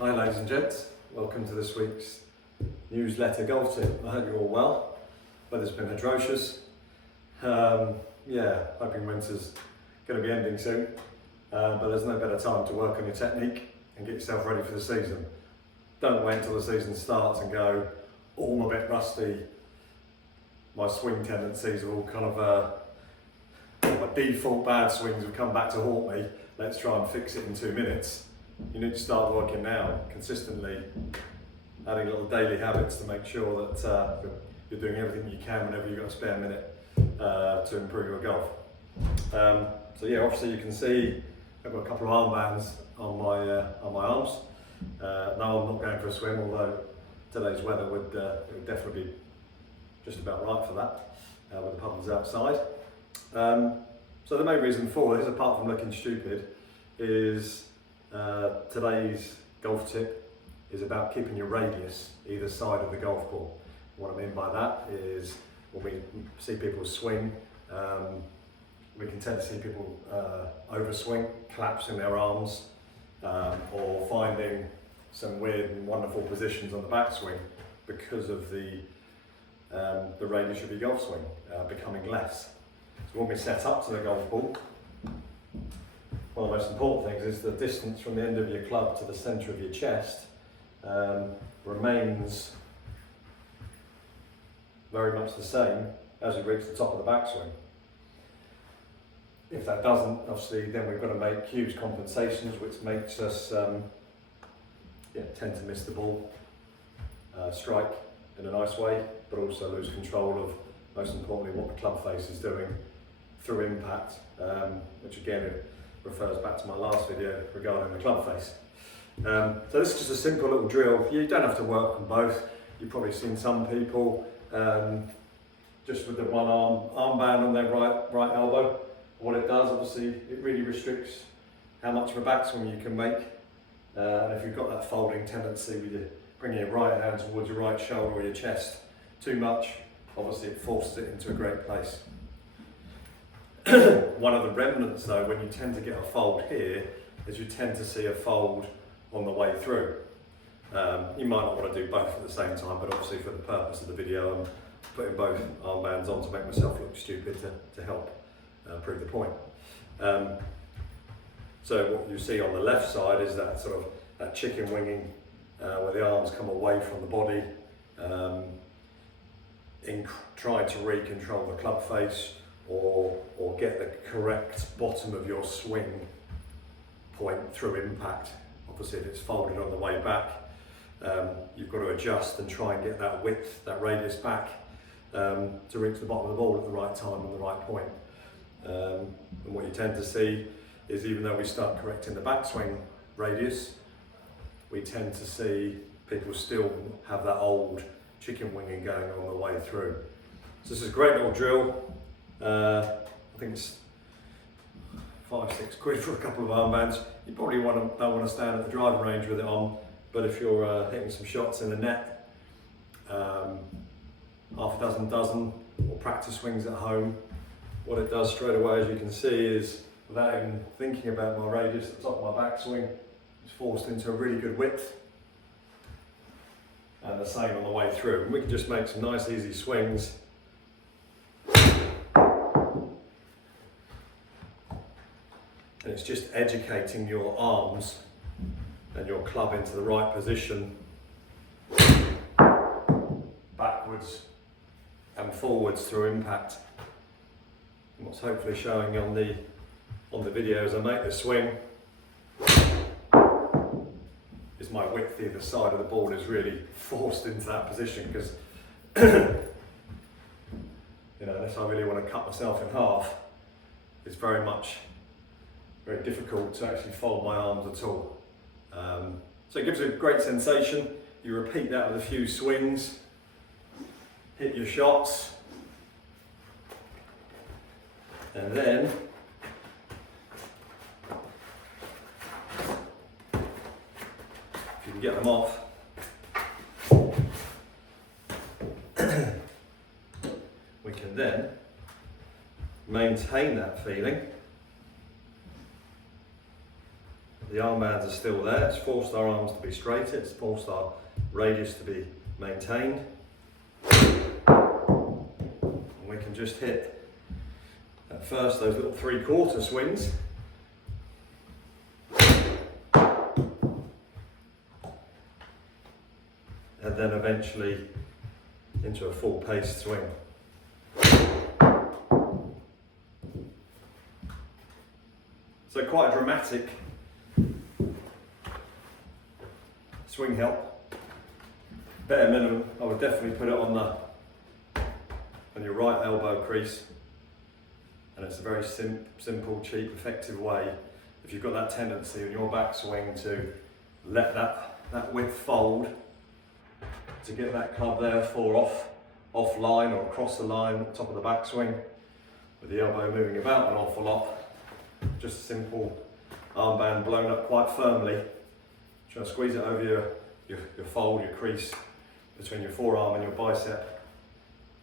Hi ladies and gents, welcome to this week's newsletter golf tip. I hope you're all well. Weather's been atrocious. Hoping winter's going to be ending soon, but there's no better time to work on your technique and get yourself ready for the season. Don't wait until the season starts and go, I'm a bit rusty. My swing tendencies are all kind of, my default bad swings have come back to haunt me. Let's try and fix it in 2 minutes. You need to start working now, consistently, adding little daily habits to make sure that you're doing everything you can whenever you've got a spare minute to improve your golf. Obviously you can see I've got a couple of armbands on my arms. No, I'm not going for a swim, although today's weather it would definitely be just about right for that, with the puddles outside. So the main reason for this, apart from looking stupid, is today's golf tip is about keeping your radius either side of the golf ball. What I mean by that is when we see people swing, we can tend to see people overswing, collapsing their arms, or finding some weird and wonderful positions on the backswing because of the radius of your golf swing becoming less. So when we set up to the golf ball, one of the most important things is the distance from the end of your club to the centre of your chest remains very much the same as we reach the top of the backswing. If that doesn't, obviously, then we've got to make huge compensations, which makes us tend to miss the ball, strike in a nice way, but also lose control of, most importantly, what the club face is doing through impact, which again it refers back to my last video regarding the club face. So this is just a simple little drill. You don't have to work on both. You've probably seen some people just with the one armband on their right elbow. What it does, obviously, it really restricts how much of a backswing you can make. And if you've got that folding tendency with you bringing your right hand towards your right shoulder or your chest too much, obviously it forces it into a great place. One of the remnants though, when you tend to get a fold here, is you tend to see a fold on the way through. You might not want to do both at the same time, but obviously for the purpose of the video, I'm putting both armbands on to make myself look stupid to help prove the point. So what you see on the left side is that sort of that chicken winging where the arms come away from the body, in trying to re-control the club face or get the correct bottom of your swing point through impact. Obviously if it's folded on the way back, you've got to adjust and try and get that width, that radius back to reach the bottom of the ball at the right time and the right point. And what you tend to see is even though we start correcting the backswing radius, we tend to see people still have that old chicken winging going on the way through. So this is a great little drill. I think it's £5-6 quid for a couple of armbands. You probably don't want to stand at the driving range with it on, but if you're hitting some shots in the net, half a dozen, or practice swings at home, what it does straight away, as you can see, is without even thinking about my radius at the top of my backswing, it's forced into a really good width. And the same on the way through. And we can just make some nice easy swings. And it's just educating your arms and your club into the right position, backwards and forwards through impact. And what's hopefully showing on the video as I make the swing is my width either side of the ball is really forced into that position, because unless I really want to cut myself in half, it's very difficult to actually fold my arms at all. So it gives a great sensation. You repeat that with a few swings, hit your shots, and then if you can get them off, we can then maintain that feeling The armbands are still there. It's 4-star arms to be straightened, it's 4-star radius to be maintained. And we can just hit at first those little 3/4 swings. And then eventually into a full paced swing. So quite a dramatic swing help. Bare minimum, I would definitely put it on your right elbow crease. And it's a very simple, cheap, effective way, if you've got that tendency in your backswing to let that width fold, to get that club there for off line or across the line at the top of the backswing, with the elbow moving about an awful lot. Just a simple armband blown up quite firmly. Try to squeeze it over your fold, your crease between your forearm and your bicep.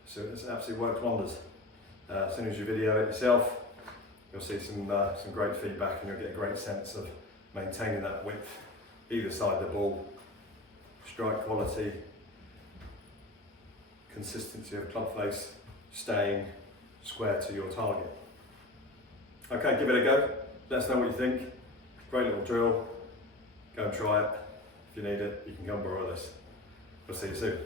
So it's absolutely worked wonders. As soon as you video it yourself, you'll see some great feedback, and you'll get a great sense of maintaining that width either side the ball, strike quality, consistency of club face, staying square to your target. Okay, give it a go. Let us know what you think. Great little drill. Go and try it. If you need it, you can come borrow this. We'll see you soon.